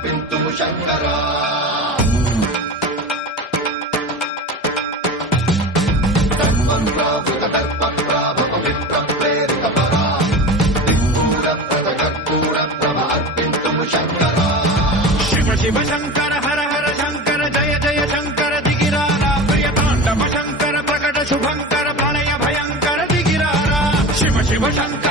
సమర్పింతుము శంకరా దర్పప్రావృత దర్పప్రాభవ విప్రప్రేరిత పరా దిక్పూర ప్రద కర్పూర ప్రభ అర్పింతుము శంకరా శివ శివ శంకర హర హర శంకర జయ జయ శంకర దిగిరారా ప్రియతాండవ శంకర ప్రకట శుభంకర ప్రణయ భయంకర దిగిరారా శివ శివ శంకర